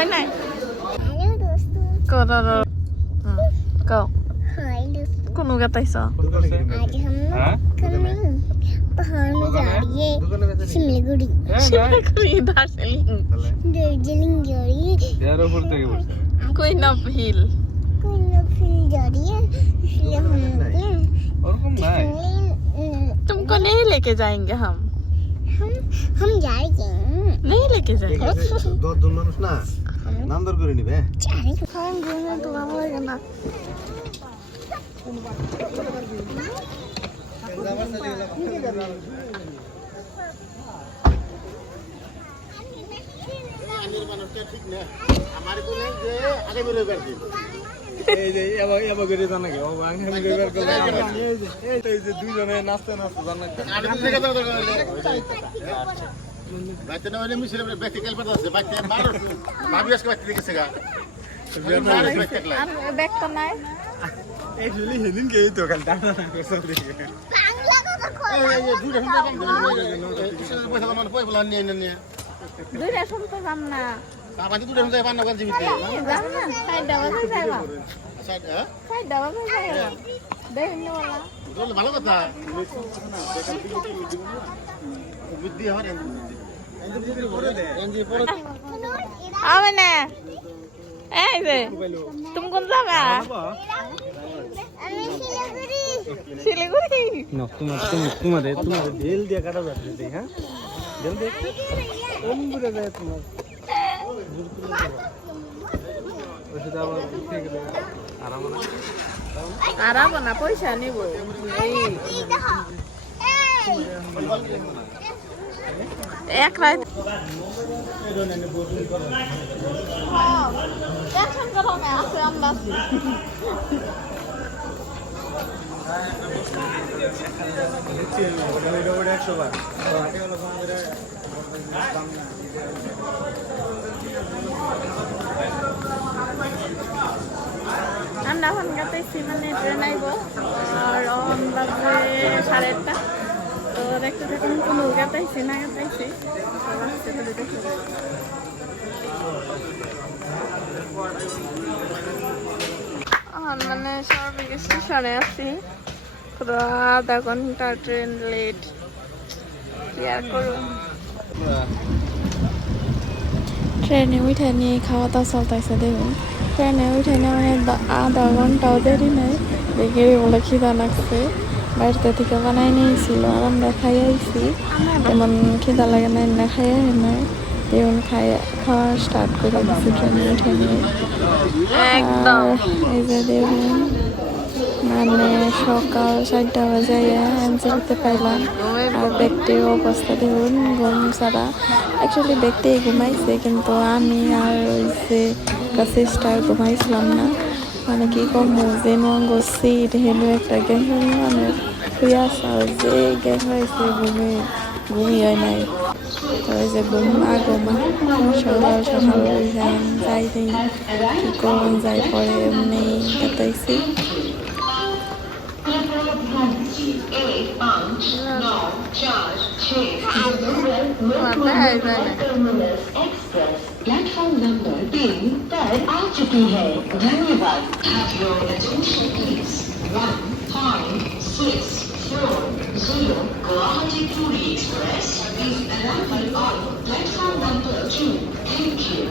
कोई नहीं हेलो दोस्तों करो कहो हाय दोस्तों कुनु गताइसा आज हम करने पहाड़ में जा रही है सिमलीगुड़ी सिमलीगुड़ी दार्जिलिंग दार्जिलिंग जा रही है यार ऊपर থেকে বসে कोई ना हिल कोई ना फिर जा रही है इसलिए हम ওরকম নাই तुमको नहीं लेके जाएंगे हम जाएंगे नहीं लेके जाएंगे দশজন মানুষ না নাম দর করে নিবে जाएंगे हम घूमने तो हम होगा ना ঠিক না আমার কোলে যে আগে বের হইবার দিন এই যে এবা করে জানা কি ও আঙ্গি বের করে এই যে দুইজনে নাচতে নাচতে জানা আগে থেকে দাও বাইতে না হলে মিশরে প্র্যাকটিক্যাল পড়া আছে বাইতে মারো ভাবি আজকে বাইতে গেছে গা আর ব্যাগ তো নাই एक्चुअली हिंदी के तो कल दाना को सब देखिए बांग्ला को देखो এই যে দুইটা শুনতে পয়সা আমার পয়সা নিয়ে নিয়ে দুইটা শুনতে যাম না আমাদের দুইটা শুনতে পান না কোন জীবিত যাম না সাইড দাবাতে যাইবা সাইড হ্যাঁ সাইড দাবাতে যাইবা দেইন ওলা বল ভালো কথা বুদ্ধি হয় এনজি পরে आवे ना ए जे तुम कौन जाबा আমি सिलीगुड़ी नो तुम्हारे दिल दिया काटा जाते थे हां दिल देख ओम बुरे जाए तुम्हारे वैसे तो ठीक है आराम ना आराम ना पैसा निब এই एक रात एक्शन करो मैं आसे अम्बासी रोड 100 बार आटे वाला काम मेरा काम আমরা এখন গাতাইছি মানে ট্রেন আইব আর অন বাজে 8:30 তো দেখতে থাকুন কোনো গাতাইছি না গাতাইছি মানে সর্বিক স্টেশনে আছি পুরো আধা ঘন্টা ট্রেন লেট কি আর করুন ট্রেনে উঠে নিয়ে খাওয়া দাওয়া চলতেছে দেখুন ট্রেনে উঠে নিয়ে মানে আধা ঘন্টাও দেরি নেই দেখে বলে খিদা লাগছে বাড়িতে থেকে বানাই নিয়েছিল আর আমরা খাই আইছি তেমন খিদা লাগে না না খাই নাই তেমন খাওয়া স্টার্ট করে দিচ্ছি ট্রেনে উঠে নিয়ে এই যে দেখুন মানে সকাল 7টা বাজে অ্যান্সার করতে পাইলাম আর ব্যক্তির অবস্থা দেখুন ঘুম ছাড়া অ্যাকচুয়ালি ব্যক্তি ঘুমাইছে কিন্তু আমি আর ওই যে সিস্টার ঘুমাইছিলাম না মানে কি কম যে নঙ্গ সিট হেলো একটা গ্যাং মানে শুয়ে আসা যে গ্যাং হয়েছে ঘুমিয়ে নাই তো এই যে ঘুম আগমা সকাল সকাল যাই দিই কি করুন যাই পরে এমনি কাটাইছি प्लेटफॉर्म नंबर 3 पर आ चुकी है धन्यवाद Guwahati Puri express is arrival on platform number 2 thank you